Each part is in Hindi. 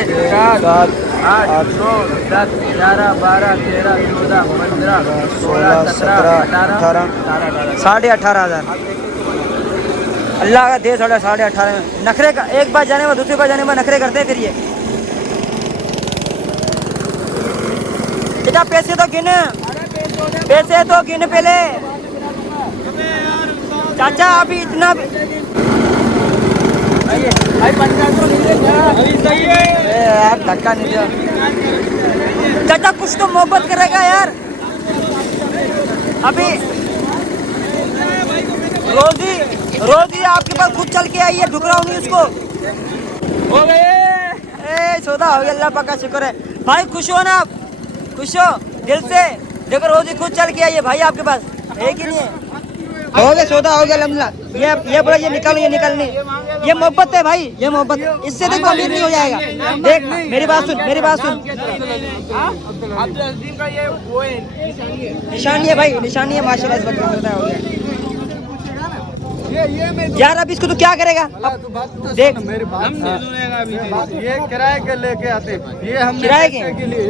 7 7 8 8 9 10 11 12 13 14 15 16 17 18 18,500 अल्लाह का दे 18,500 में नखरे का। एक बार जाने में दूसरी बार जाने में नखरे करते हैं फिर ये। बेटा पैसे तो गिन, पैसे तो गिन पहले। चाचा अभी इतना यार धक्का नहीं दिया। चाचा कुछ तो मोहब्बत करेगा यार। अभी रोजी आपके पास खुद चल के आई है, ढुक रहा हूँ नहीं उसको। हो गए सौदा हो गया, अल्लाह पाक का शुक्र है। भाई खुश हो ना आप? खुश हो दिल से? देखो रोजी खुद चल के आई है भाई आपके पास, है कि नहीं है? हो गया सौदा हो गया अल्हम्दुलिल्लाह। ये बोला ये निकालो, ये निकालनी, ये मोहब्बत है भाई, ये मोहब्बत। इससे देखो अमीर नहीं हो जाएगा। देख मेरी बात सुन, मेरी बात सुन। निशानी है भाई, निशानी है माशाल्लाह। इस वक्त सौदा हो गया यार। अब इसको तो क्या करेगा? देख मेरी बात ये किराए के लेके आते, ये हम किराए के लिए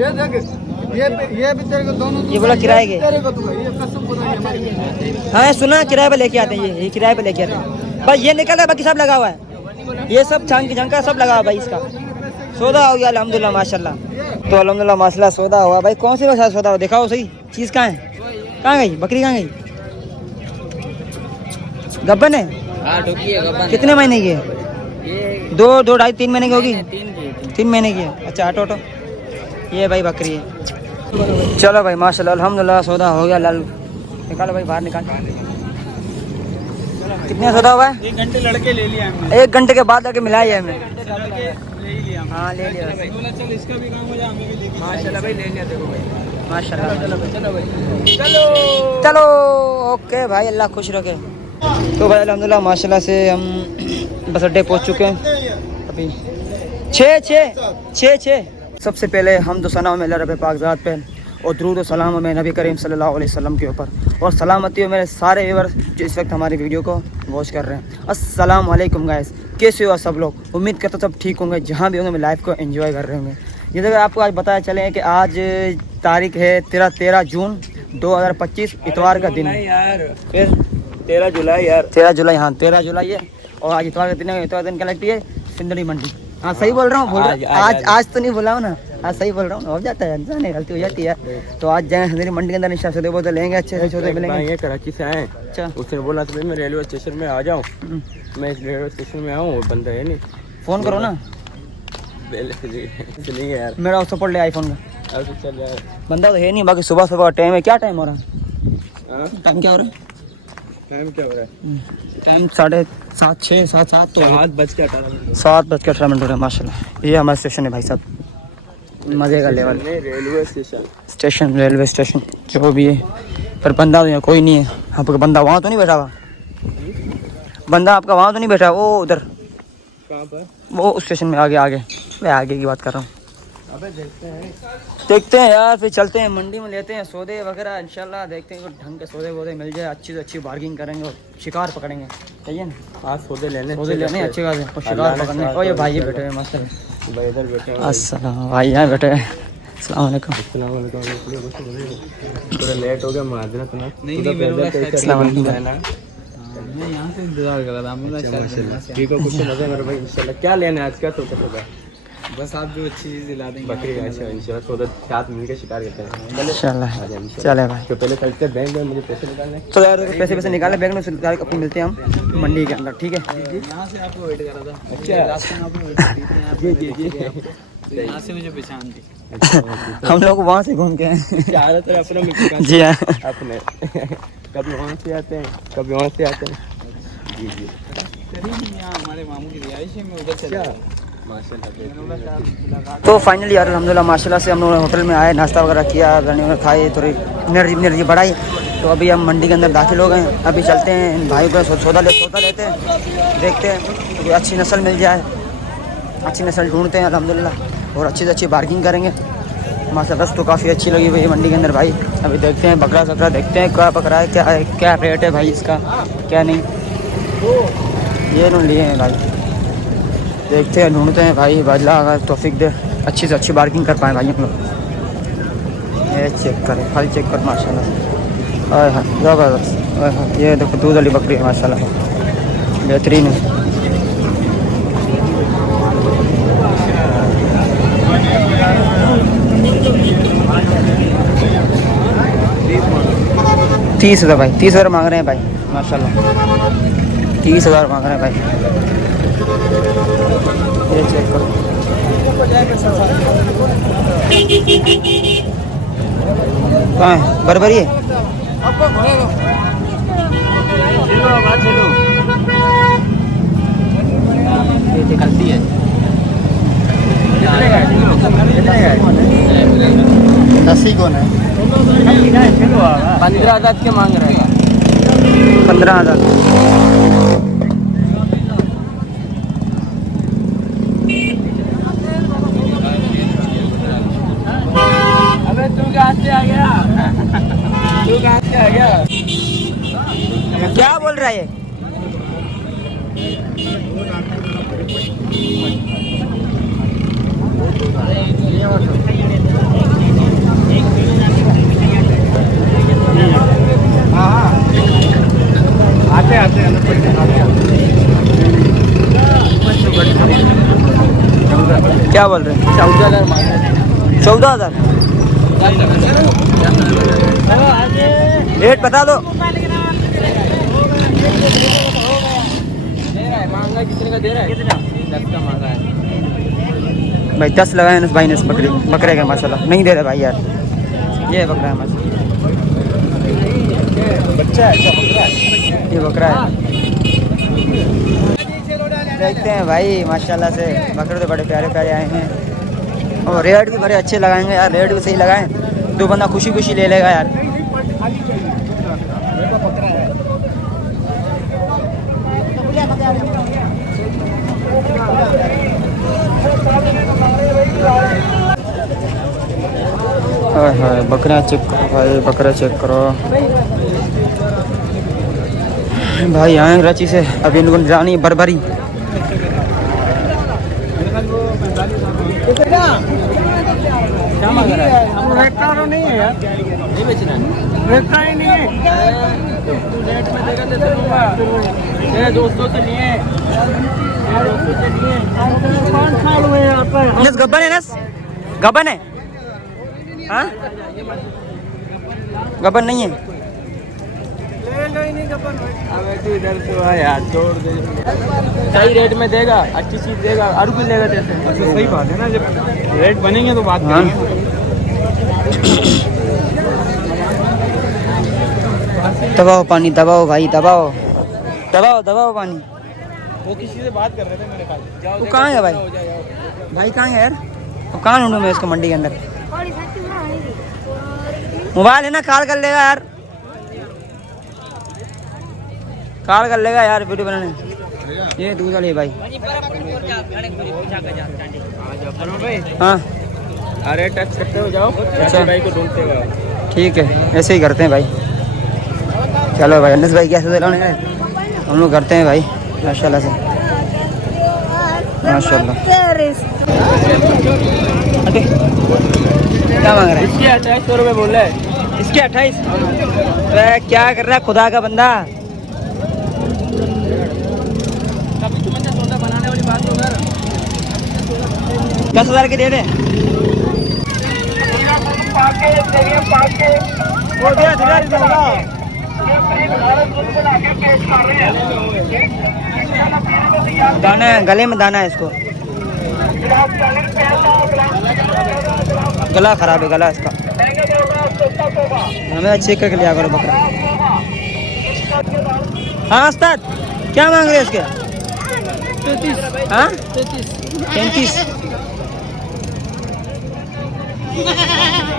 ये देख, ये भी तेरे को दोनों, ये बोला किराए के। तेरे को दूंगा, ये कसम खुदा ये हमारी है। हाँ सुना किराए पे लेके आते हैं, ये किराए पे लेके आते हैं। बस ये निकल रहा है, बाकी सब लगा हुआ है। ये सब झंका सब लगा हुआ भाई। इसका सौदा हो गया अल्हम्दुलिल्लाह माशाल्लाह। तो अल्हम्दुलिल्लाह माशाल्लाह सौदा हुआ भाई। कौन सी वजह सौदा हुआ दिखाओ सही। चीज़ कहाँ है? कहाँ गई बकरी? कहाँ गई? गब्बन है? कितने महीने की है? 2 2.5 3 महीने की होगी। 3 महीने की है। अच्छा ऑटो ऑटो ये भाई बकरी है। चलो भाई माशाल्लाह अल्हम्दुलिल्लाह सौदा हो गया। लाल निकालो भाई, बाहर निकाल। कितने सौदा हुआ है? 1 घंटे लड़के ले लिया हमने। 1 घंटे के बाद आके मिला है हमें। हाँ ले लिया। चल इसका भी काम हो जाए, हमें भी लेके माशाल्लाह भाई ले लिया। देखो भाई माशाल्लाह। चलो भाई चलो ओके भाई, अल्लाह खुश रखे। तो भाई अल्हम्दुलिल्लाह माशाल्लाह से हम बस अड्डे पहुँच चुके हैं अभी। 6 सबसे पहले हम तो सना में रब पाक ज़ात पे और दरूद व सलाम में नबी करीम सल्लल्लाहु अलैहि वसल्लम के ऊपर, और सलामती हो मेरे सारे व्यूअर्स जो इस वक्त हमारी वीडियो को वॉच कर रहे हैं। अस्सलाम वालेकुम गाइस, कैसे हो सब लोग? उम्मीद करता हूँ सब ठीक होंगे, जहाँ भी होंगे मैं लाइफ को एंजॉय कर रहे होंगे। ये देखो आपको आज बताया चले कि आज तारीख है 13 जून 2025 इतवार का दिन है यार। फिर 13 जुलाई यार, 13 जुलाई, हाँ 13 जुलाई है। और आज इतवार का दिन है। इतवार दिन क्या लगती है? सिंदड़ी मंडी। हाँ सही बोल रहा हूँ, आज तो नहीं बोला हूँ ना। हाँ सही बोल रहा हूँ, हो जाता है इंसान, गलती हो जाती है। तो आज जाए सिंदड़ी मंडी के अंदर निशा से देखो तो लेंगे, अच्छे से छोटे मिलेंगे। कराची से आए। अच्छा उसने बोला था मैं रेलवे स्टेशन में आ जाऊँ। मैं इस रेलवे स्टेशन में आऊँ, बंदा है नहीं। फ़ोन करो ना। नहीं यार मेरा सपोर्ट ले आईफोन का। अब तो चल यार, बंदा तो है नहीं। बाकी सुबह सुबह का टाइम है। क्या टाइम हो रहा है? टाइम क्या हो रहा है? टाइम क्या हो रहा है? टाइम 7:30 6 7 7 तो 7:18 7:18 हो रहा है माशाल्लाह। ये हमारा स्टेशन है भाई साहब, मज़े का level. Railway station railway station जो भी है, पर बंदा तो यहाँ कोई नहीं है। आपका बंदा वहाँ तो नहीं बैठा हुआ? बंदा आपका वहाँ तो नहीं बैठा? वो उधर कहाँ पर? वो स्टेशन में आगे मैं आगे की बात कर रहा हूँ। अबे देखते हैं यार, फिर चलते हैं मंडी में, लेते हैं सौदे वगैरह इंशाल्लाह। देखते हैं ढंग के सौदे वौदे मिल जाए, अच्छी से अच्छी बार्गिंग करेंगे और शिकार पकड़ेंगे। चाहिए ना? आज सौदे लेने अच्छी बात है, और शिकार पकड़ने। और ये भाई बैठे हैं मस्त। भाई इधर बैठे हैं। अस्सलाम भाई यहाँ बैठे हैं। अस्सलाम वालेकुम। थोड़ा लेट हो गया, माजरत ना। अस्सलाम वालेकुम। मैं यहाँ से इंतजार कर रहा था। ठीक है, कुछ मजा मेरे भाई इंशाल्लाह। क्या लेना है आज? क्या सोचा होगा? बस आप जो अच्छी चीज़ दिला देंगे। बकरी का इंशाल्लाह सौदा साथ मिलकर शिकार करते हैं इंशाल्लाह। चले भाई, तो पहले चलते हैं बैंक में, मुझे पैसे निकालने। तो यार पैसे निकाले बैंक में से, अपनी मिलते हैं हम मंडी के अंदर, ठीक है? यहाँ से आपको वेट करा था। अच्छा जी यहाँ से मुझे पहचान दी। हम लोग वहाँ से घूम के आए अपना जी हाँ। अपने कभी वहाँ से आते हैं, कभी वहाँ से आते हैं। जी यहाँ हमारे मामू की रिहाइश है, मैं उधर चला। तो फाइनली यार अल्हम्दुलिल्लाह माशाल्लाह से हम लोग होटल में आए, नाश्ता वगैरह किया, गाने खाई, थोड़ी एनर्जी बढ़ाई। तो अभी हम मंडी के अंदर दाखिल हो गए। अभी चलते हैं इन भाई को सौदा लेते हैं, देखते हैं कोई अच्छी नस्ल मिल जाए, अच्छी नस्ल ढूंढते हैं अल्हम्दुलिल्लाह, और अच्छी से अच्छी बार्गिंग करेंगे। माशाल्लाह रस तो काफ़ी अच्छी लगी हुई है मंडी के अंदर भाई। अभी देखते हैं बकरा सकरा, देखते हैं क्या बकरा है, क्या रेट है भाई इसका, क्या नहीं। ये लोग लिए हैं भाई, देखते हैं, ढूंढते हैं भाई, बदला अगर तौफीक दे अच्छी से अच्छी बार्गिंग कर पाए भाई हम लोग। ये चेक करें, खाली चेक कर माशाल्लाह। हाँ ज़बरदस्त, ये देखो दूध वाली बकरी है माशाल्लाह, बेहतरीन है। $30,000 भाई, 30,000 मांग रहे हैं भाई माशाल्लाह, 30,000 मांग रहे हैं भाई। ये चेक करो, कहाँ है बरबरी है? ये निकलती है 80 कौन है? 15,000 के मांग रहे हैं, 15,000। अबे तू कहाँ से आ गया? तू कहाँ से आ गया? क्या बोल रहा है ये? आते आते क्या बोल रहे हैं? 14,000 मांग रहे हैं। 14,000 रेट बता दो। महंगा कितने का दे रहा है? 10 का महंगा है भाई, 10 लगाए ना भाई ने इस बकरे का माशाल्लाह, नहीं दे रहे भाई यार। ये बकरा है माशाल्लाह, बच्चा है, अच्छा बकरा है। ये बकरा है। देखते हैं भाई माशाल्लाह से, बकरे तो बड़े प्यारे प्यारे आए हैं और रेट भी बड़े अच्छे लगाएंगे यार, रेट भी सही लगाएं तो बंदा खुशी खुशी ले लेगा यार। हाय बकरा चेक करो भाई, बकरा चेक करो भाई। आए रांची से, अभी इनको जानी बरबरी। क्या मांग रहा है? नहीं है यार, नहीं बेचना है, रेट ही नहीं है। रेट में देगा तो दूंगा, मेरे दोस्तों से लिए, कौन साल हुए यहाँ पर? नस गब्बन है, नस गब्बन है। हाँ गब्बन नहीं है। अबे तू इधर से आ यार, छोड़ दे। सही रेट में देगा, अच्छी चीज देगा, और भी लेगा जैसे। अच्छा सही बात है ना, जब रेट बनेंगे तो बात करेंगे। दबाओ पानी, दबाओ भाई, दबाओ दबाओ दबाओ पानी। वो किसी से बात कर रहे थे मेरे पास। वो कहाँ है भाई? भाई कहाँ है यार? अब कहाँ ढूंढूं मैं इसको मंडी के अंदर? मोबाइल है ना, कॉल कर लेगा यार, कॉल कर लेगा यार वीडियो बनाने। ये दूध वाली भाई। हाँ अरे टच करते हो जाओ, अच्छा भाई को ढूंढते हुए। ठीक है, ऐसे ही करते हैं भाई। चलो भाई, अनस भाई कैसे दिलाने गए, हम लोग करते हैं भाई माशाल्लाह से, माशाल्लाह। क्या मांग रहा है? इसके 2800 रुपये बोल रहा है। इसके 28? अरे क्या कर रहा है खुदा का बंदा? बनाने वाली बात होगा। 10,000 के दे दे। दाना है, गले में दाना है इसको, गला खराब है गला इसका, हमें चेक करके लिया करो बकरा। हाँ उस्ताद, क्या मांग रहे हैं इसके? 33। हाँ 33।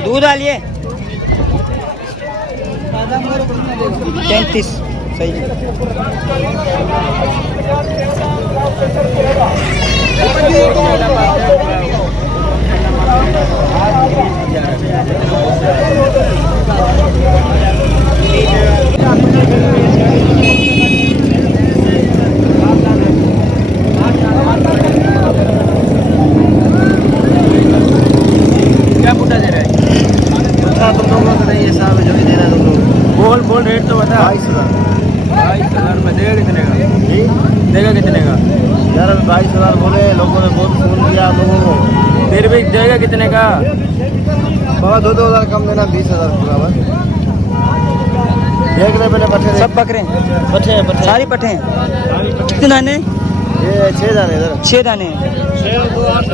दूध डालिए। 33 सही है। 22,000 में देगा कितने का? जी देगा कितने का? यार 22,000 बोले, लोगों ने बहुत फोन किया आप लोगों को। फिर भी देगा कितने का? बाबा 2,000 कम देना, 20,000 पूरा बस। देख रहे पहले पट्टे सब बकरे पट्टे हैं, पट्टे सारी पट्टे हैं। कितने दाने? ये 6 दाने इधर, 6 दाने 6 और 2 8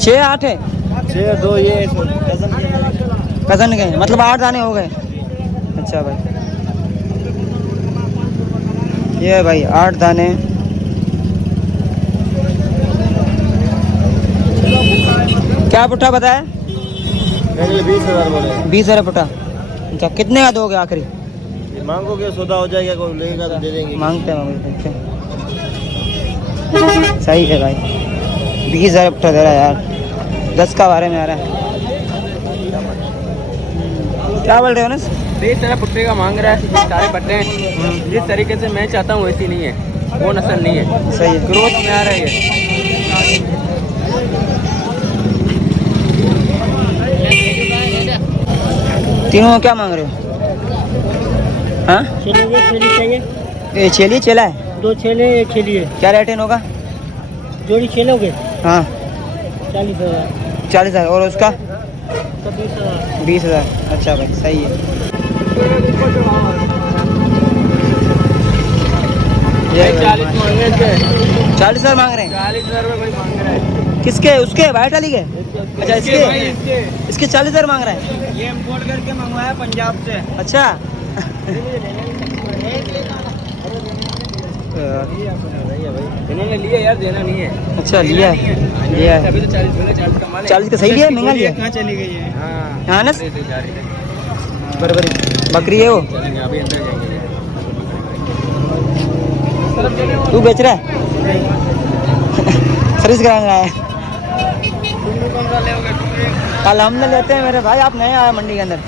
6 8 है 6 और 2 ये कजन के, मतलब 8 दाने हो गए। अच्छा भाई, ये भाई 8 दाने। क्या पुट्ठा बताया? 20,000 बोले। 20,000 पुट्ठा। अच्छा, कितने का दोगे आखिरी? मांगोगे सौदा हो जाएगा, कोई लेगा तो दे देंगे। मांगते हैं देखते हैं। सही है भाई, 20,000 पुट्ठा दे रहा है यार, 10 का बारे में आ रहा है। क्या बोल रहे हो ना? 20,000 पुट्टे का मांग रहा है। सारे पट्टे हैं, जिस तरीके से मैं चाहता हूँ वैसी नहीं है, वो नस्ल नहीं है। सही है, ग्रोथ में आ रही है। तीनों क्या मांग रहे हो? हाँ, चाहिए, ये छेली चेला है, 2 छेले 1 छेली है। क्या रेट इन होगा? जोड़ी छेलोगे हाँ 40,000, 40,000 और उसका 20,000। 20,000। अच्छा भाई, सही है। ये 40 मांगे थे। 40,000 मांग रहे हैं। 40,000 रुपये कोई मांग रहा है। किसके? उसके वाइट वाली के? अच्छा, इसके 40,000 मांग रहा है। ये इम्पोर्ट करके मंगवाया पंजाब से। अच्छा इन्होंने लिया यार, देना नहीं है। अच्छा, लिया है। अभी तो 40 कमा ले। 40 का सही लिया, महंगा लिया? कहाँ चली गई है? हाँ हाँ ना, जा रही है। बराबर बकरी है वो। चलेंगे अभी, अंदर जाएंगे। तू बेच रहा है? सर्विस कराने आया है। कल हम न लेते हैं मेरे भाई, आप नए आए मंडी के अंदर।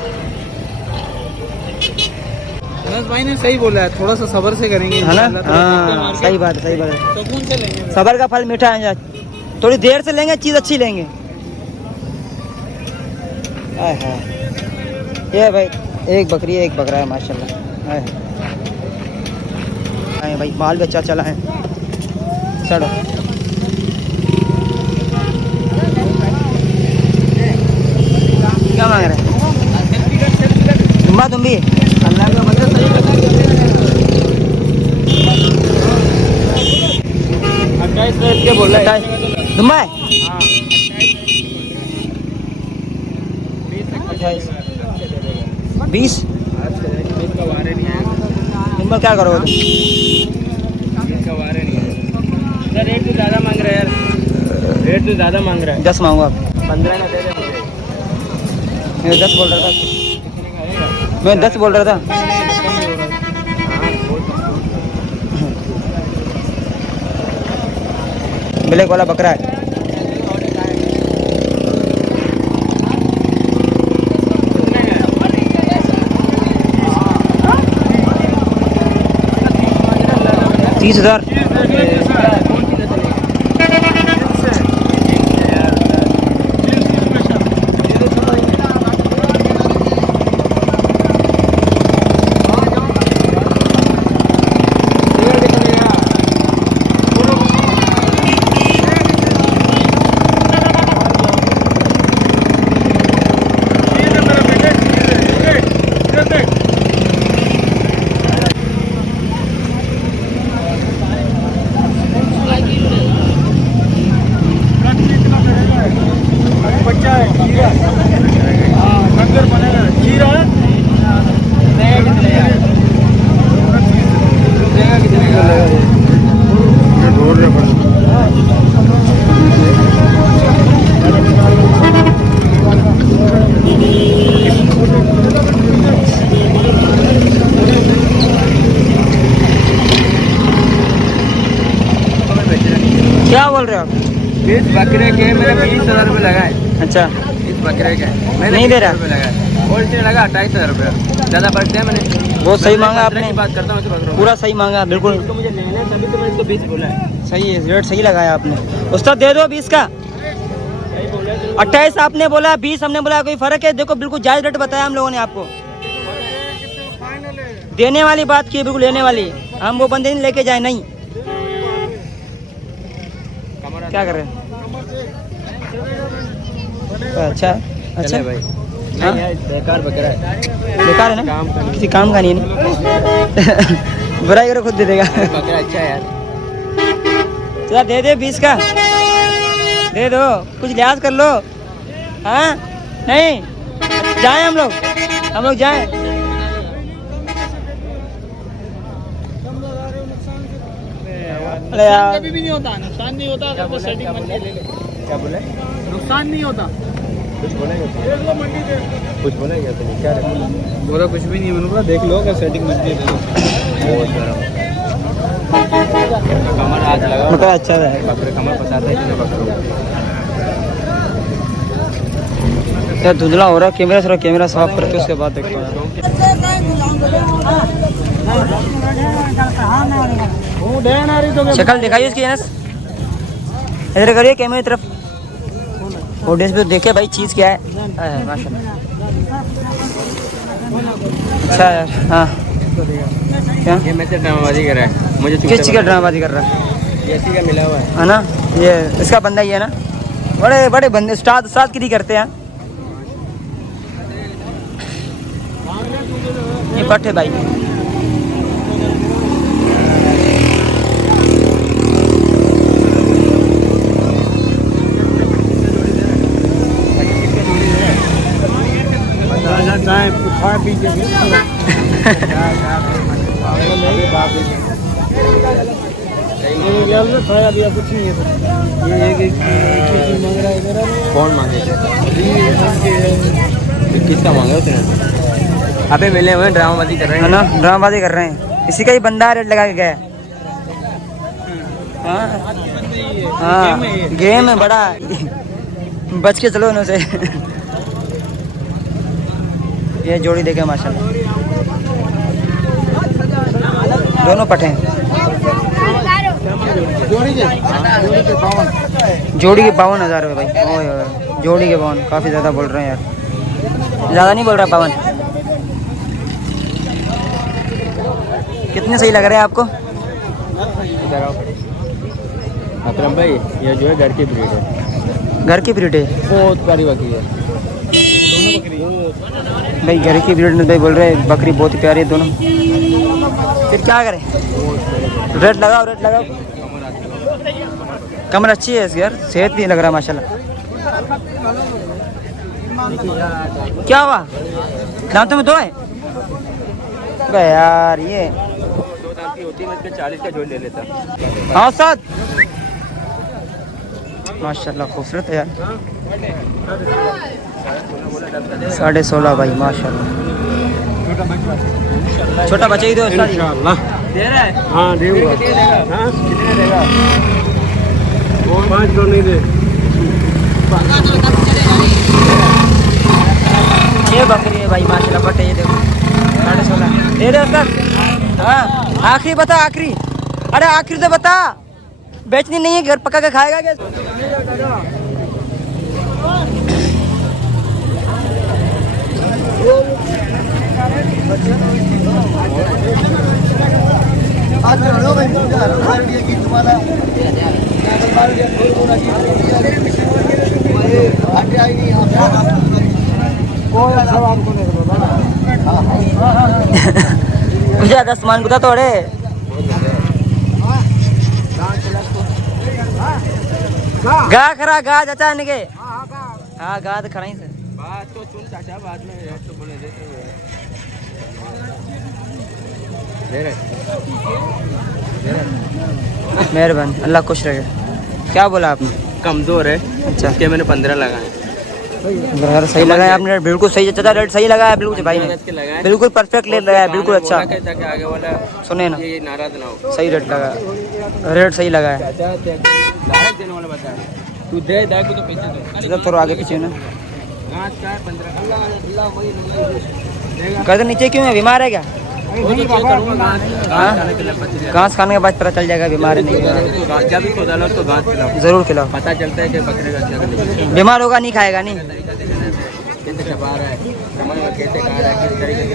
अनस भाई ने सही बोला है, थोड़ा सा सब्र से करेंगे है ना? इंशाल्लाह। हाँ, सही बात है, सही बात है। सुकून से लेंगे। सबर का फल मीठा है, थोड़ी देर से लेंगे, चीज़ अच्छी लेंगे। आय हाय, ये भाई एक बकरी है, एक बकरा है, माशाल्लाह। आय हाय भाई, माल भी अच्छा चला है। चलो, क्या मांग रहे हैं? तुम भी अल्लाह का बंदा सही बता। 28 के बोल रहा है। दुम्बा है? हाँ 28 20 का वारे नहीं है। दुम्बा क्या करोगे तुम? इसका वारे नहीं है। रेट तो ज़्यादा मांग रहा है यार, रेट तो ज़्यादा मांग रहा है। 10 मांगो आप। 15 ना दे दे मुझे। मैं 10 बोल रहा था, मैं 10 बोल रहा था। ब्लैक वाला बकरा है। तीस 30,000। क्या बोल रहे हो आप? इस बकरे के मैंने 20,000 रुपये लगाए। अच्छा, इस बकरे के मैंने नहीं दे रहा? 20,000 रुपये लगाए। होलसेल लगा 28,000 रुपये, ज़्यादा बढ़ दिया मैंने। बहुत सही मांगा 15 आपने, की बात करता हूँ इस बकरों पूरा सही मांगा, बिल्कुल इसको मुझे लेना है, तभी तो मैं इसको 20 बोला है। सही है, रेट सही लगाया आपने। उस्ताद दे दो 20 का। सही बोला है। 28 आपने बोला, 20 हमने बोला, कोई फर्क है? देखो बिल्कुल जायज़ रेट बताया हम लोगों ने आपको। देने वाली बात की, बिल्कुल लेने वाली। हम वो बंदे नहीं लेके जाए, नहीं। क्या कर रहे हैं? अच्छा अच्छा भाई। हाँ? बेकार बकरा है, बेकार है ना, किसी काम का नहीं है ना। बुराई करो खुद दे देगा। बकरा अच्छा है यार। चला दे दे 20 का दे दो, कुछ लिहाज कर लो। हाँ नहीं जाए हम लोग जाए। अरे यार कभी भी नहीं होता, नुकसान नहीं होता अगर वो सेटिंग मंडी ले ले। क्या बोले? नुकसान नहीं होता। कुछ बोलेंगे? कुछ बोलेंगे तो क्या बोला कुछ भी नहीं, मैंने बोला देख लो अगर सेटिंग मंडी ले लो। कमर आज लगा बकरा अच्छा है। बकरे कमर फंसाते हैं कि बकरों यार धुंधला हो रहा है कैमरा, थोड़ा कैमरा साफ करके उसके बाद देखो। शक्ल दिखाइए उसकी अनस, इधर करिए कैमरे की तरफ। ऑडियंस पे देखे भाई चीज़ क्या है। माशाल्लाह अच्छा यार। हाँ क्या ये मैं से ड्रामाबाजी कर रहा है मुझे। किस चीज़ का ड्रामाबाजी कर रहा है? ये का मिला हुआ है ना, ये इसका बंदा ही है ना। बड़े बड़े बंदे उस्ताद की करते हैं। ये पट है भाई। खा पीजिए खाया भी कुछ नहीं है। ये एक चीज मांग रहा है। कौन मांगे? किसका मांगे उसने? अबे मिले हुए ड्रामाबाजी कर रहे है हैं ना, ड्रामाबाजी कर रहे हैं। इसी का ही बंदा रेट लगा के गया। हाँ गेम है बड़ा, बच के चलो उनसे। ये जोड़ी देखे माशाल्लाह, दोनों पटे हैं। जोड़ी के 52,000 रुपये भाई। ओए ओए जोड़ी के 52, काफ़ी ज़्यादा बोल रहे हैं यार। ज़्यादा नहीं बोल रहा 52? कितने सही लग रहे हैं आपको? अकरम भाई ये जो है घर की ब्रीड है। घर की ब्रीड है? बहुत प्यारी बकरी है भाई, घर की ब्रीड में भाई बोल रहे हैं बकरी बहुत ही प्यारी है दोनों। फिर क्या करें? रेट लगाओ, रेट लगाओ। कमर अच्छी है इसकी यार, सेहत भी लग रहा है माशाल्लाह। क्या हुआ, दांतों में 2 है यार? ये 2 दांत की होती है, मैं इसके 40 का जोड़ ले लेता। हाँ साथ माशाल्लाह खूबसूरत है यार। 16.5 भाई माशाल्लाह। छोटा बच्चा ही दो इंशाल्लाह। दे रहा है? हाँ देगा। हाँ कितने देगा? 5 नहीं दे। ये बकरी है भाई माशाल्लाह, बट ये देखो 16.5 दे दे सर। हाँ आखिरी बता, आखिरी। अरे आखिरी तो बता, बेचनी नहीं है, घर पका के खाएगा क्या? मुझे 10 मान बता थोड़े। गा खरा गा चाचा इनके। हाँ गा तो खड़ा ही से। बात तो सुन चाचा, बाद में तो बोले दे रहे। मेहरबान, अल्लाह खुश रहे। क्या बोला आपने? कमजोर है अच्छा, इसके मैंने 15 लगाए। यार सही लगाया आपने, बिल्कुल सही चाचा, रेट सही लगाया बिल्कुल भाई ने, बिल्कुल परफेक्ट रेट लगाया, बिल्कुल अच्छा। आगे वाला सुने ना, ये नाराज ना हो। सही रेट लगाया, रेट सही लगाया। डायरेक्ट देने वाला बता तू दे दे को तो पैसे दो। चलो थोड़ा आगे पीछे ना, घास का है 15 कहते नीचे क्यों है, बीमार है क्या? घास खाने के बाद पता चल जाएगा बीमार है नहीं। जब भी खुदा लो उसको घास खिलाओ, जरूर खिलाओ, पता चलता है कि बकरे का क्या कंडीशन बीमार होगा नहीं खाएगा नहीं। कैसे चबा रहा है, कमर में कैसे खा रहा है, किस तरीके से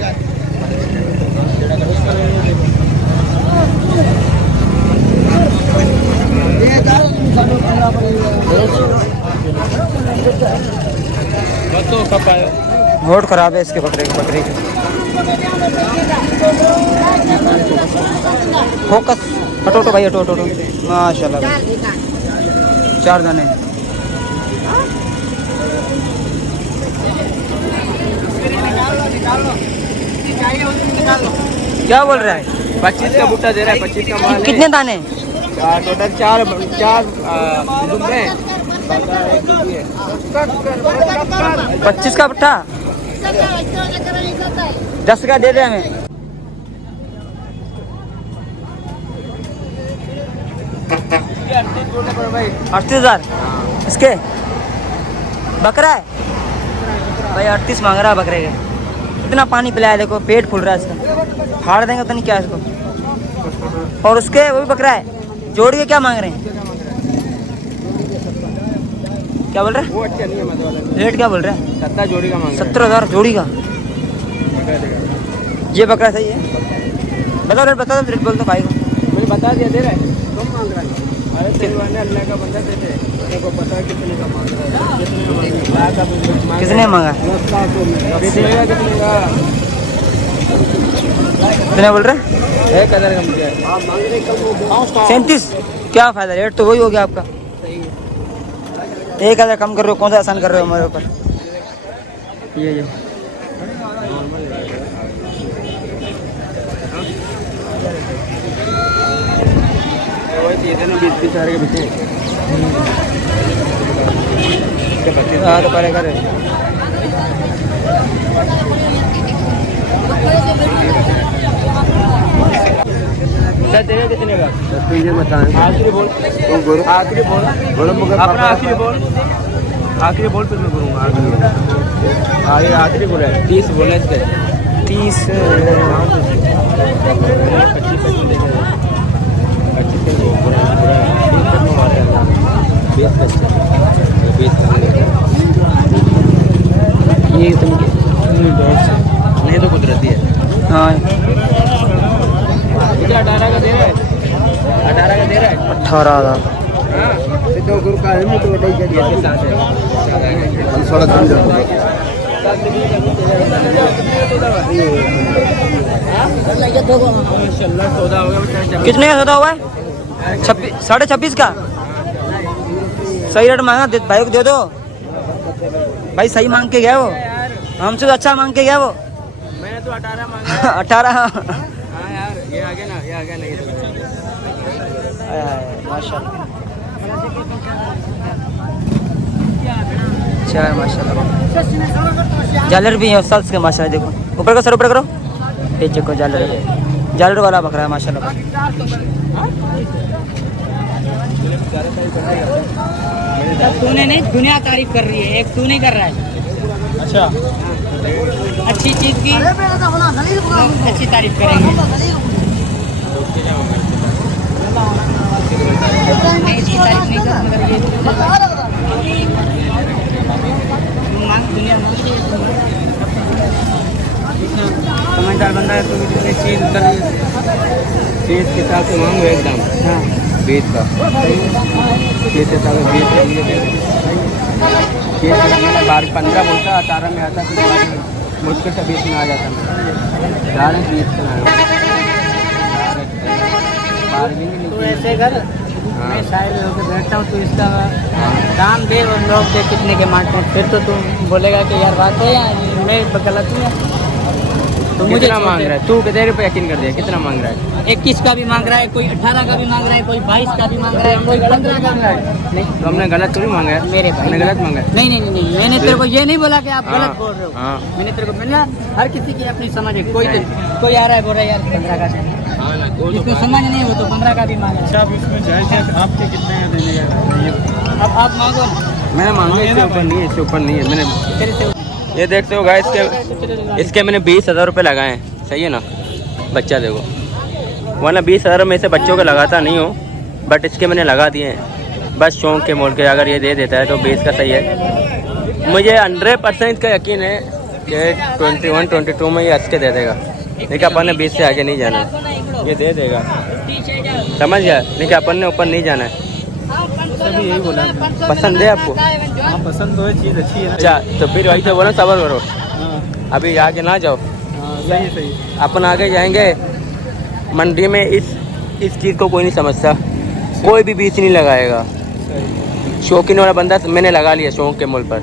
होठ खराब है इसके बकरे के। फोकस हटो भाई, हटो माशाल्लाह भाई। 4 दाने। क्या बोल रहा है? 25 का बूटा दे रहा है, 25 का माल है। कितने दाने? टोटल 4 दुम्बे हैं। 25 का पट्टा 10 का दे दे हमें। भाई 38,000 इसके बकरा है भाई। 38 मांग रहा है बकरे के। इतना पानी पिलाया, देखो पेट फूल रहा है इसका। फाड़ देंगे तो नहीं क्या इसको। और उसके वो भी बकरा है, जोड़ के क्या मांग रहे हैं? क्या बोल रहे हैं? वो अच्छा नहीं है मतलब। रेट क्या बोल रहे हैं? 70 जोड़ी का मांग रहा है। 17,000 जोड़ी का। ये बकरा सही है? बताओ रेट, बताओ रेट बोल दो भाई को। मैंने बता दिया, दे रहा है। कम मांग रहा है। अरे सिलवाने अल्लाह का बंदा देते हैं, मेरे को पता है कितने का मांग रहा है। किसने मांगा? कितने का कितने बोल रहे हैं? 1000 का मुझे आप मांग रहे कम हो गया। 37। क्या फायदा, रेट तो वही हो गया आपका। 1000 कम कर रहे हो, कौन सा आसान कर रहे हो हमारे ऊपर। ये हाँ तो करेगा रे। कितने का तुझे बताएं। आखिरी बोल, आखिरी बोल, अपना आखिरी बोल, आखिरी बोल फिर मैं बोलूँगा। आगे आखिरी बोला है 30 बोला इसके। 30 ये तुम नहीं तो कुदरती है। हाँ 18 का दे रहा है, 18 का दे रहा है। 18,000 तो गुरु का है तो नहीं कर दिया हम सारा समझ कितने का सौदा हुआ है? 26.5 का। सही रेट मांगा, भाई को दे दो भाई। सही मांग के गया वो, हमसे तो अच्छा मांग के गया वो। मैंने तो 18 मांगा। 18। हाँ यार ये आ गया ना, ये आ गया नहीं। माशाल्लाह अच्छा है माशाल्लाह। जालर भी है उस्ताद के माशाल्लाह। देखो ऊपर का सर ऊपर करो, ये देखो जालर, जालर वाला बकरा है माशाल्लाह। तूने नहीं, दुनिया तारीफ कर रही है, एक तू नहीं कर रहा है। अच्छा अच्छी चीज की अच्छी तारीफ करेंगे। नहीं अच्छी तारीफ नहीं कर, मगर ये दुनिया समझदार बंदा है तो जितनी चीज कर चीज के हिसाब से मांगो एकदम। हाँ 20 का चीज के हिसाब से 20 का मुझे दे। चीज का मैंने 15 बोलता, 18 में आता तो मुश्किल से 20 में आ जाता। 20 से तो ऐसे कर, मैं शायर होकर बैठता हूँ, तो इसका दाम दे और लोग दे कितने के मांगते हैं, फिर तो तू बोलेगा कि यार बात है या मैं गलत हूँ। तो मुझे कितना मांग रहा है तू? कितने रुपये यकीन कर दिया? कितना मांग रहा है? 21 का भी मांग रहा है, कोई 18 का भी मांग रहा है, कोई 22 का भी मांग रहा है, कोई 15 का भी मांग रहा है। नहीं तो हमने गलत थोड़ी मांगा है। मेरे भाई हमने गलत मांगा है। नहीं नहीं नहीं, मैंने तेरे को ये नहीं बोला कि आप गलत बोल रहे हो। हाँ। मैंने तेरे को मिला, हर किसी की अपनी समझ है। कोई आ रहा है बोल रहा है यार 15 का चाहिए, जिसको समझ नहीं हो तो 15 का भी मांग रहा है। अब इसमें जायज़ है, आपके कितने हैं देने का? अब आप मांगो। मैंने मांगा, इससे ऊपर नहीं है, इससे ऊपर नहीं है। मैंने फिर से ये देखते हो गाइस, इसके मैंने 20,000 रुपये लगाए हैं। सही है ना? बच्चा देखो, वरना 20,000 में से बच्चों को लगाता नहीं हूँ, बट इसके मैंने लगा दिए हैं बस शौक के मोल के। अगर ये दे देता है तो 20 का सही है। मुझे 100% का यकीन है कि 21-22 में ये अच्छे दे देगा। लेकिन अपन ने 20 से आगे नहीं जाना है, ये दे देगा। समझ गया? लेकिन अपन ने ऊपर नहीं जाना है। सभी यही बोला। पसंद है आपको? हाँ पसंद तो है, चीज़ अच्छी है। अच्छा तो फिर वही तो बोला, सबर करो। अभी आगे ना जाओ, सही सही। अपन आगे जाएंगे। मंडी में इस चीज़ को कोई नहीं समझता, कोई भी बीच नहीं लगाएगा। शौकीन वाला बंदा मैंने लगा लिया शौक के मूल पर,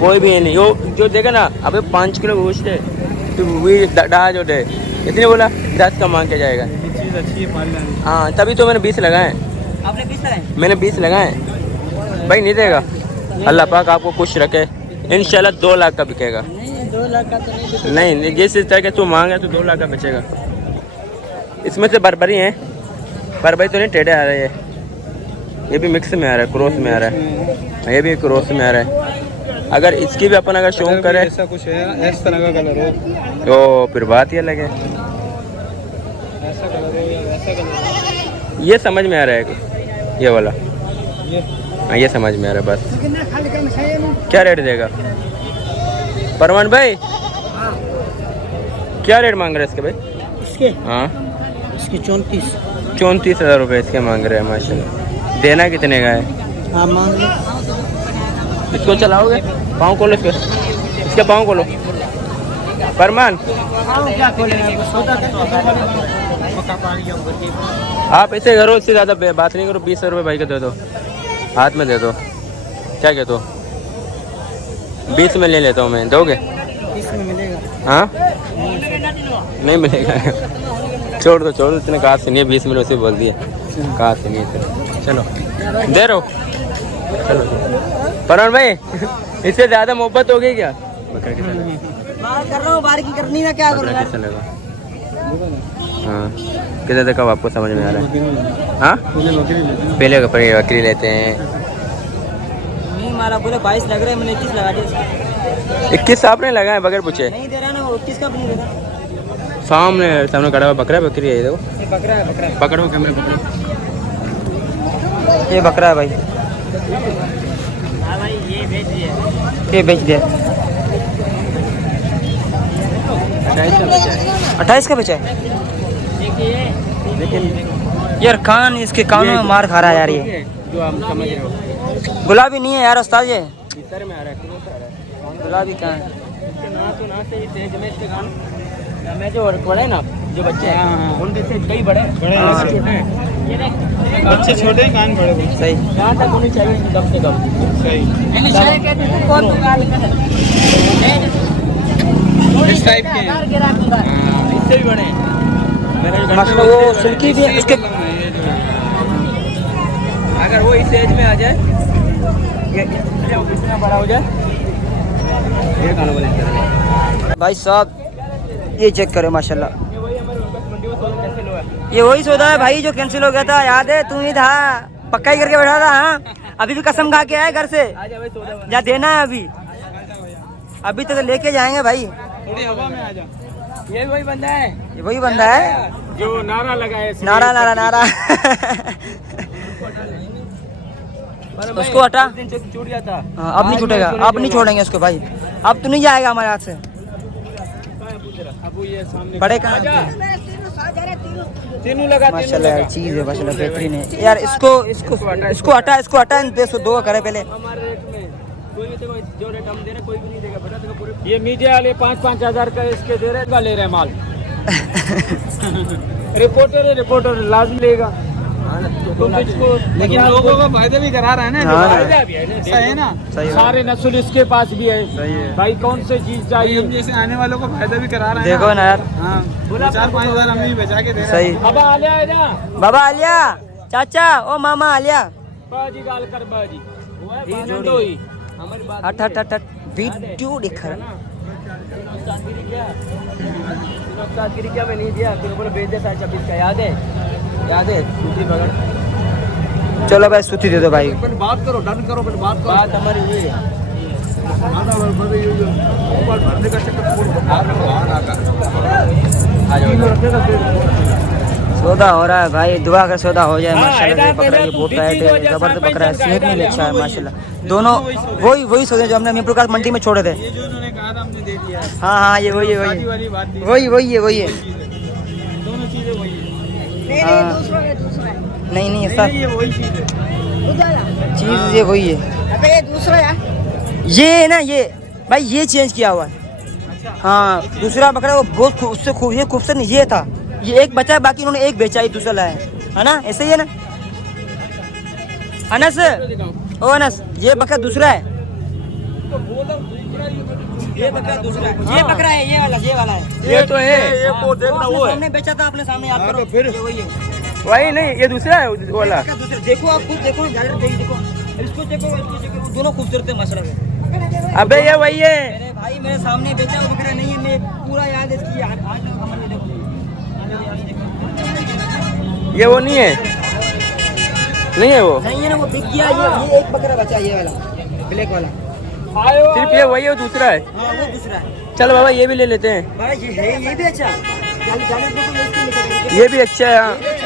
कोई भी नहीं। वो जो देगा ना, अबे 5 किलो गोश्त दे तो वही डा जो दे, इसने बोला 10 का मांग के जाएगा। चीज़ अच्छी है पालना। हाँ तभी तो मैंने 20 लगाए। आपने 20 लगाए? मैंने 20 लगाए भाई, नहीं देगा। अल्लाह पाक आपको खुश रखे, इंशाल्लाह 2 लाख का बिकेगा। नहीं 2 लाख का तो नहीं बिकेगा। नहीं, जिस तरह के तू मांग है तो 2 लाख का बेचेगा। इसमें से बरबरी है, बरबरी तो नहीं, टेढ़े आ रहे हैं। ये भी मिक्स में आ रहा है, क्रॉस में आ रहा है, ये भी क्रॉस में आ रहा है। अगर इसकी भी अपन अगर शौक करें, ऐसा कुछ है, इस तरह का कलर हो तो फिर बात ही अलग है। ऐसा कलर हो या वैसा कलर हो। ये समझ में आ रहा है, ये वाला, ये हाँ ये समझ में आ रहा है बस। क्या रेट देगा परमान भाई? क्या रेट मांग रहे हैं इसके भाई? इसके हाँ इसके 34। 34,000 रुपये इसके मांग रहे हैं माशाल्लाह। देना कितने का है? हाँ मांग लो। इसको चलाओगे? पाँव खोलो इसके, इसके पाँव खोलो परमान। क्या खोलेंगे? आप ऐसे करो, इससे ज़्यादा बात नहीं करो। 20 रुपये भाई को दे दो, हाथ में दे दो। क्या कहते हो? 20 में ले लेता हूँ मैं, दोगे? 20 में मिलेगा? हाँ नहीं मिलेगा। छोड़ दो इतने कहा से नहीं है। 20 मिनट से बोल दिए, कहा से नहीं है। चलो दे रहो, चलो परमान भाई। इससे ज़्यादा मोहब्बत हो गई क्या? बकरे कैसा लगा? कर रहा हूँ, बार की करनी ना, क्या बकरा कैसा लगा? हाँ कितने तक का आपको समझ में आ रहा है? हाँ पहले बकरी लेते हैं। नहीं मारा, बोले 22 लग रहे हैं, मैंने 21 लगा दिया। 21 आपने लगाए बगैर पूछे? नहीं दे रहा ना वो, 21 का भी नहीं दे रहा। सामने खड़ा हुआ बकरा बकरी है, देखो ये बकरा है, बकरा है। पकड़ो कैमरे पकड़ो। ये बकरा है भाई, हाँ भाई ये भेज दिए। ये बेच दिया। 28 का बेचा है। यार कान, इसके कानों में मार खा रहा है यार। ये जो आप समझ रहे हो, गुलाबी नहीं है यार उस्ताद, ये इधर में आ रहा है, क्रोस आ रहा है। गुलाबी कहाँ है? इसके ना तो ना से इस एज में इसके कान में जो बड़े हैं ना, जो बच्चे हैं उनके से कई बड़े बड़े हाँ, हैं, छोटे हैं। ये देख बच्चे छोटे ही कान बड़े बड़े। सही। यहाँ तक होनी चाहिए इसकी कम से कम। सही। कौन दुकान का इस टाइप के हैं। इससे भी बड़े हैं। मेरे घर में माशाल्लाह वो सिल्की भी है उसके। अगर वो इस एज में आ जाए, ये इतना बड़ा हो जाए, ये खाना बने। भाई साहब ये चेक करो माशाल्लाह, ये वही सौदा है भाई जो कैंसिल हो गया था, याद है? तू ही था, पक्का ही करके बैठा था। हाँ अभी भी कसम खा के आए घर से, जा देना है अभी तक लेके जाएंगे भाई। थोड़ी हवा में आ जा। ये वही बंदा है, ये वही बंदा है जो नारा लगाए। नारा नारा नारा। उसको हटा। दिन छूट गया था। हाँ, अब नहीं छूटेगा, अब नहीं छोड़ेंगे उसको भाई, अब तो नहीं जाएगा हमारे हाथ से। अब ये सामने बड़े कहाँ? तीनों लगा। माशाल्लाह यार चीज है माशाल्लाह, बेहतरीन है यार। इसको हटा 202 करे पहले। हमारे रेट में कोई नहीं देगा, जो रेट हम दे रहे कोई भी नहीं देगा। बता देगा पूरे। ये मीडिया वाले 5-5 हजार का इसके दे रहे, ले रहे माल। रिपोर्टर लाजमी लेगा। लेकिन लोगों को फायदा भी करा रहा है ना। हाँ, फायदा भी है, सही है ना। सही है। सारे नस्ल इसके पास भी है। सही है। भाई कौन सी चीज चाहिए, हम जैसे आने वालों को फायदा भी करा रहा है। देखो ना यार। हाँ 4-5 हजार हम भी बचा के दे रहे हैं। सही। अब आलिया बाबा आलिया, चाचा ओ मामा आलिया, बाजी गाल कर बाजी हमारी बात। हट वीडियो दिखा रहा। गिरी क्या मैं नहीं दिया, फिर बोले भेज दे 26 का। याद है दूसरी पकड़। चलो भाई सूती दे दो भाई। बात करो, डन करो, फिर बात बात हमारी हुई है। भरने का सौदा हो रहा है भाई, दुआ का सौदा हो जाए माशाल्लाह। ये बकरा ये बहुत टाइट है, जबरदस्त बकरा है, सेहत में भी अच्छा है माशाल्लाह। दोनों वही सौदे जो हमने मीरपुर का मंडी में छोड़े थे। ये जो उन्होंने कहा था हमने दे दिया। हाँ ये वही है शादी वाली बात थी। वही है। दोनों चीजें वही है। हाँ। नहीं ऐसा ये वही चीज है। चीज, ये वही है। अबे ये दूसरा है। ये है ना, ये भाई ये चेंज किया हुआ है। हाँ दूसरा बकरा वो बहुत उससे ये खूबसूरत नहीं, ये था, ये एक बचा है, बाकी उन्होंने एक बेचा, ही दूसरा लाया है ना, ऐसे ही है ना अनस? ओ अनस, ये बकरा दूसरा है, ये बकरा दूसरा है, ये बकरा है, ये वाला है, ये तो है, ये को देखना वो है। हमने बेचा था अपने सामने, याद करो, फिर ये वही है, वही नहीं, ये दूसरा है वो वाला। दूसरा देखो, आप खुद देखो, देखो इसको देखो, दोनों खूबसूरत है माशाल्लाह। अबे ये वही है। मेरे भाई मेरे सामने बेचा हुआ बकरा नहीं है, मैं पूरा याद है इसकी, आज हमारे देखो, ये वो नहीं है, नहीं है वो, नहीं है ना, वो बिक गया, ये एक बकरा बचा, ये वाला ब्लैक वाला, सिर्फ ये वही है, वो दूसरा है। हाँ वो दूसरा है। चलो बाबा ये भी ले लेते हैं, भाई ये है, ये भी अच्छा, ये भी अच्छा है। हाँ ये भी अच्छा है, हाँ। ये भी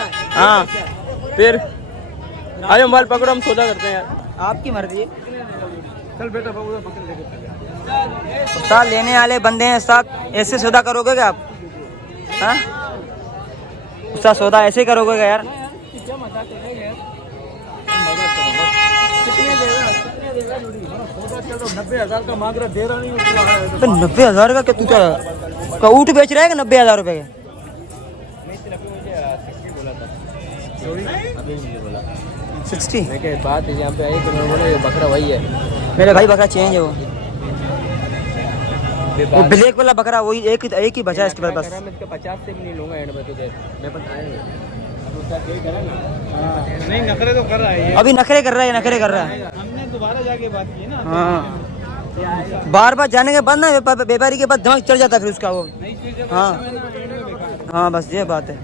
अच्छा है। फिर आज हम बाल पकड़ो, हम सौदा करते हैं यार। आपकी मर्जी है। चल बेटा बाबू पकड़ लेके उस्ताद लेने वाले बंदे हैं उस्ताद, ऐसे सौदा करोगे क्या आप? हाँ उस्ताद सौदा ऐसे करोगे क्या यार? तो 90,000 का मांग रहा, दे रहा नहीं तो 90,000 का क्या तू क्या ऊँट बेच रहा है क्या 90,000 रुपए के? 60 बात यहाँ पे आई कि मैं बोला ये बकरा वही है। मेरे भाई बकरा चेंज है वो ब्लैक वाला बकरा, वही एक ही बचा है इसके पास बस। मैं इसका 50 से भी नहीं लूंगा एंड में तुझे, मैं बताएंगे नहीं, नखरे तो कर रहा है ये। अभी नखरे कर रहा है, नखरे कर रहा है। हमने दोबारा जाके बात की ना, हाँ बार बार जाने के बाद ना व्यापारी के पास दिमाग चढ़ जाता है फिर उसका वो। हाँ हाँ बस ये बात है।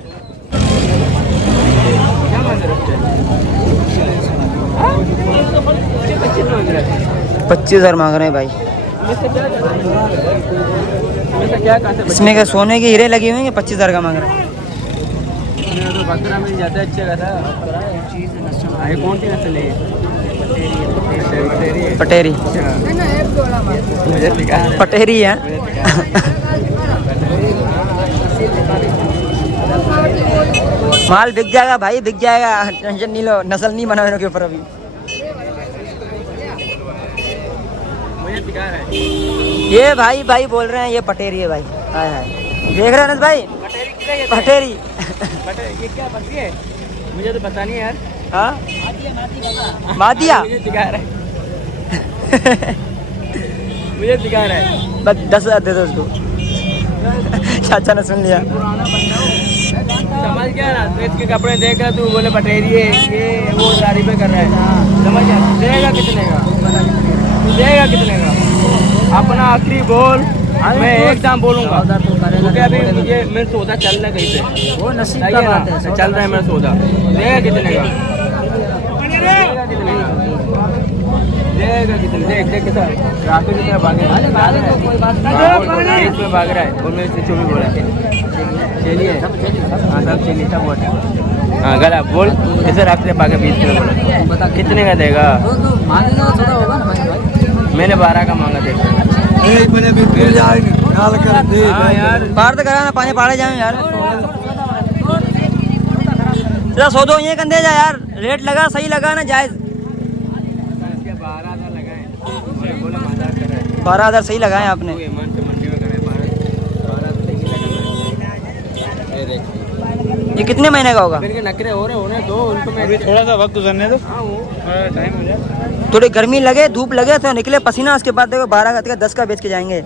25,000 मांग रहे हैं भाई। इसमें क्या सोने की हीरे लगी हुई हैं? 25,000 का मांग रहे हैं। तो बकरा मिल जाता है अच्छा खासा। कौन सी नस्ल है? पटेरी, मुझे दिखा पटेरी है। माल बिक जाएगा भाई, बिक जाएगा, टेंशन नहीं लो, नस्ल नहीं बना इनके ऊपर अभी। मुझे दिखा रहा है। ये भाई बोल रहे हैं ये पटेरी है भाई। हाय हाय, देख रहे हैं अनस भाई, पटेरी। ये क्या बकरी है? मुझे तो पता नहीं यार। हाँ मादिया, मुझे दिखा रहा है। मुझे दिखा रहा है। बस 10,000 दे दो उसको। चाचा ने सुन लिया। समझ गया ना, तो इसके कपड़े देखकर तू बोले पटेरी है, ये वो तारीफें कर रहा है। समझ गया? देगा कितने का? तू देगा कितने का? अपना आखिरी बोल, मैं एक दाम बोलूँगा क्योंकि अभी मुझे मेरा सौदा चल रहा है कहीं पे, वो नसीब सही का है बात ना? है। चल रहा है मेरा सौदा। देगा कितने का? देगा कितने का? देगा कितने? देख देख कितना रातों की तरह भागे, इसमें भाग रहा है और मैं इससे 24 बोला चलिए। हाँ सब चलिए, सब हुआ था। हाँ गला बोल, इसे रख दे पाके 20 किलो बोला। कितने का देगा? मैंने 12 का मांगा देखा। हाँ यार पार तो करा ना, पानी पाड़े जाए यार। तेरा सौदो ये कंधे जा यार, रेट लगा, सही लगा ना, जायज। 12,000 लगाए, बोला मजाक कर रहा है। 12,000 सही लगाए आपने। ईमान से मंडी में कराए 12 सही लगा। ये देख, ये कितने महीने का होगा? मेरे के नखरे हो रहे होने दो उनको, मैं अभी थोड़ा सा वक्त गुजरने दो, हाँ वो टाइम हो जाए। थोड़ी गर्मी लगे, धूप लगे तो निकले पसीना, उसके बाद देखो 12 का 10 का बेच के जाएंगे।